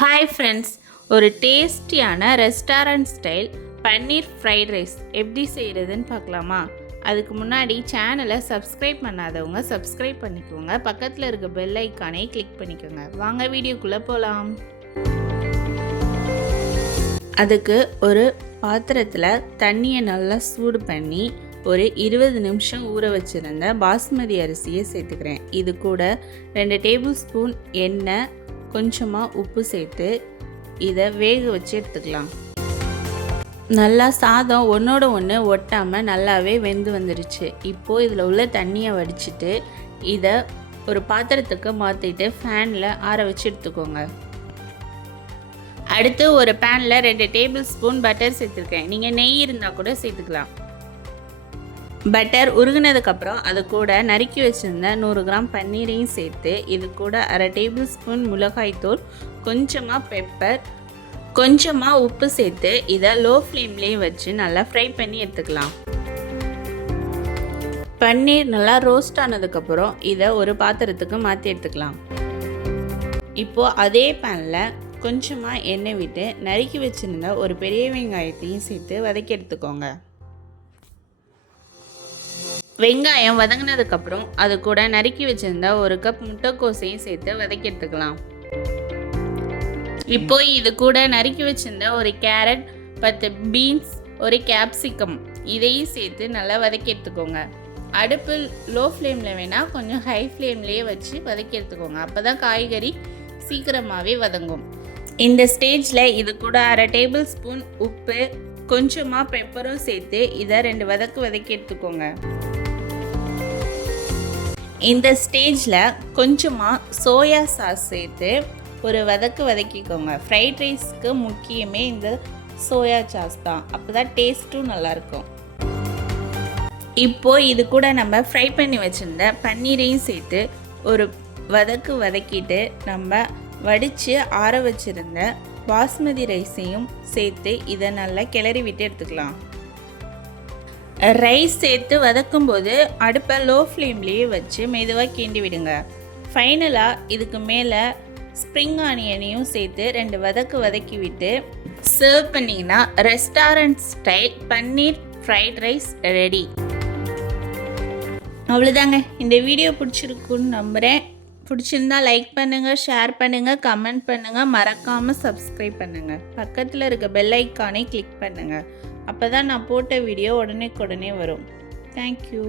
Hi friends, ஒரு டேஸ்டியான restaurant style பன்னீர் fried rice எப்படி செய்கிறதுன்னு பார்க்கலாமா? அதுக்கு முன்னாடி சேனலை சப்ஸ்கிரைப் பண்ணாதவங்க சப்ஸ்கிரைப் பண்ணிக்கோங்க. பக்கத்தில் இருக்க பெல் ஐக்கானை கிளிக் பண்ணிக்கோங்க. வாங்க வீடியோக்குள்ளே போகலாம். அதுக்கு ஒரு பாத்திரத்தில் தண்ணியை நல்லா சூடு பண்ணி ஒரு 20 நிமிஷம் ஊற வச்சுருந்த பாஸ்மதி அரிசியை சேர்த்துக்கிறேன். இது கூட 2 டேபிள் ஸ்பூன் எண்ணெய், கொஞ்சமாக உப்பு சேர்த்து இதை வேக வச்சு எடுத்துக்கலாம். நல்லா சாதம் ஒன்றோட ஒன்று ஒட்டாமல் நல்லாவே வெந்து வந்துடுச்சு. இப்போது இதில் உள்ள தண்ணியை வடிச்சிட்டு இதை ஒரு பாத்திரத்துக்கு மாற்றிட்டு ஃபேனில் ஆற வச்சு எடுத்துக்கோங்க. அடுத்து ஒரு பேனில் 2 டேபிள் ஸ்பூன் பட்டர் சேர்த்துருக்கேன். நீங்கள் நெய் இருந்தால் கூட சேர்த்துக்கலாம். பட்டர் உருகினதுக்கப்புறம் அது கூட நறுக்கி வச்சுருந்த 100 கிராம் பன்னீரையும் சேர்த்து இது கூட அரை டேபிள் ஸ்பூன் மிளகாய்த்தூள், கொஞ்சமாக பெப்பர், கொஞ்சமாக உப்பு சேர்த்து இதை லோ ஃப்ளேம்லேயே வச்சு நல்லா ஃப்ரை பண்ணி எடுத்துக்கலாம். பன்னீர் நல்லா ரோஸ்ட் ஆனதுக்கப்புறம் இதை ஒரு பாத்திரத்துக்கு மாற்றி எடுத்துக்கலாம். இப்போது அதே பேனில் கொஞ்சமாக எண்ணெய் விட்டு நறுக்கி வச்சுருந்த ஒரு பெரிய வெங்காயத்தையும் சேர்த்து வதக்கி எடுத்துக்கோங்க. வெங்காயம் வதங்கினதுக்கப்புறம் அது கூட நறுக்கி வச்சுருந்த 1 கப் முட்டைக்கோசையும் சேர்த்து வதக்கி எடுத்துக்கலாம். இப்போ இது கூட நறுக்கி வச்சுருந்த ஒரு கேரட், 10 பீன்ஸ், ஒரு கேப்சிகம் இதையும் சேர்த்து நல்லா வதக்கி எடுத்துக்கோங்க. அடுப்பு லோ ஃப்ளேமில் வேணால் கொஞ்சம் ஹை ஃப்ளேம்லேயே வச்சு வதக்கி எடுத்துக்கோங்க. அப்போ தான் காய்கறி சீக்கிரமாகவே வதங்கும். இந்த ஸ்டேஜில் இது கூட அரை டேபிள் ஸ்பூன் உப்பு, கொஞ்சமாக பெப்பரும் சேர்த்து இதை 2 வதக்கி எடுத்துக்கோங்க. இந்த ஸ்டேஜில் கொஞ்சமாக சோயா சாஸ் சேர்த்து ஒரு வதக்கிக்கோங்க. ஃப்ரைட் ரைஸ்க்கு முக்கியமே இந்த சோயா சாஸ் தான். அப்போ தான் டேஸ்ட்டும் நல்லாயிருக்கும். இப்போது இது கூட நம்ம ஃப்ரை பண்ணி வச்சுருந்த பன்னீரையும் சேர்த்து ஒரு வதக்கிட்டு நம்ம வடித்து ஆற வச்சுருந்த பாஸ்மதி ரைஸையும் சேர்த்து இதை நல்லா கிளறி விட்டு எடுத்துக்கலாம். ரைஸ் சேர்த்து வதக்கும்போது அடுப்பை லோ ஃப்ளேம்லேயே வச்சு மெதுவாக கிண்டி விடுங்க. ஃபைனலாக இதுக்கு மேலே ஸ்ப்ரிங் ஆனியனையும் சேர்த்து 2 வதக்கி விட்டு சர்வ் பண்ணிங்கன்னா ரெஸ்டாரண்ட் ஸ்டைல் பன்னீர் ஃப்ரைட் ரைஸ் ரெடி. அவ்வளோதாங்க. இந்த வீடியோ பிடிச்சிருக்குன்னு நம்புகிறேன். பிடிச்சிருந்தா லைக் பண்ணுங்கள், ஷேர் பண்ணுங்கள், கமெண்ட் பண்ணுங்கள், மறக்காமல் சப்ஸ்கிரைப் பண்ணுங்கள். பக்கத்தில் இருக்க பெல் ஐக்கானை கிளிக் பண்ணுங்கள். அப்போ தான் நான் போட்ட வீடியோ உடனே வரும். தேங்க்யூ.